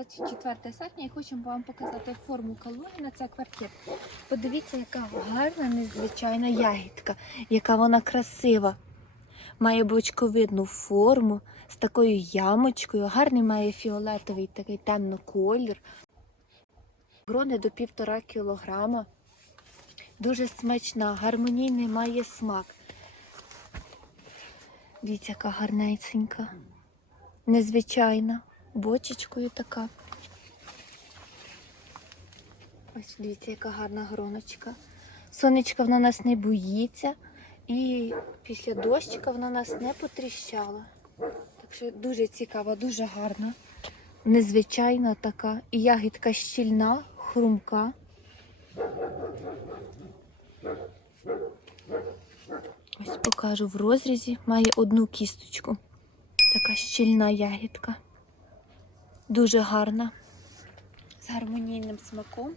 24 серпня і хочемо вам показати форму Калугіна. Це квартир. Подивіться, яка гарна, незвичайна ягідка, яка вона красива. Має бочковидну форму з такою ямочкою. Гарний має фіолетовий такий темний колір. Грони до півтора кілограма. Дуже смачна, гармонійний має смак. Дивіться, яка гарненька. Незвичайна. Бочечкою така. Ось дивіться, яка гарна гроночка. Сонечка вона нас не боїться. І після дощика вона нас не потріщала. Так що дуже цікава, дуже гарна, незвичайна така. І ягідка щільна, хрумка. Ось покажу в розрізі. Має одну кісточку. Така щільна ягідка. Дуже гарна. З гармонійним смаком.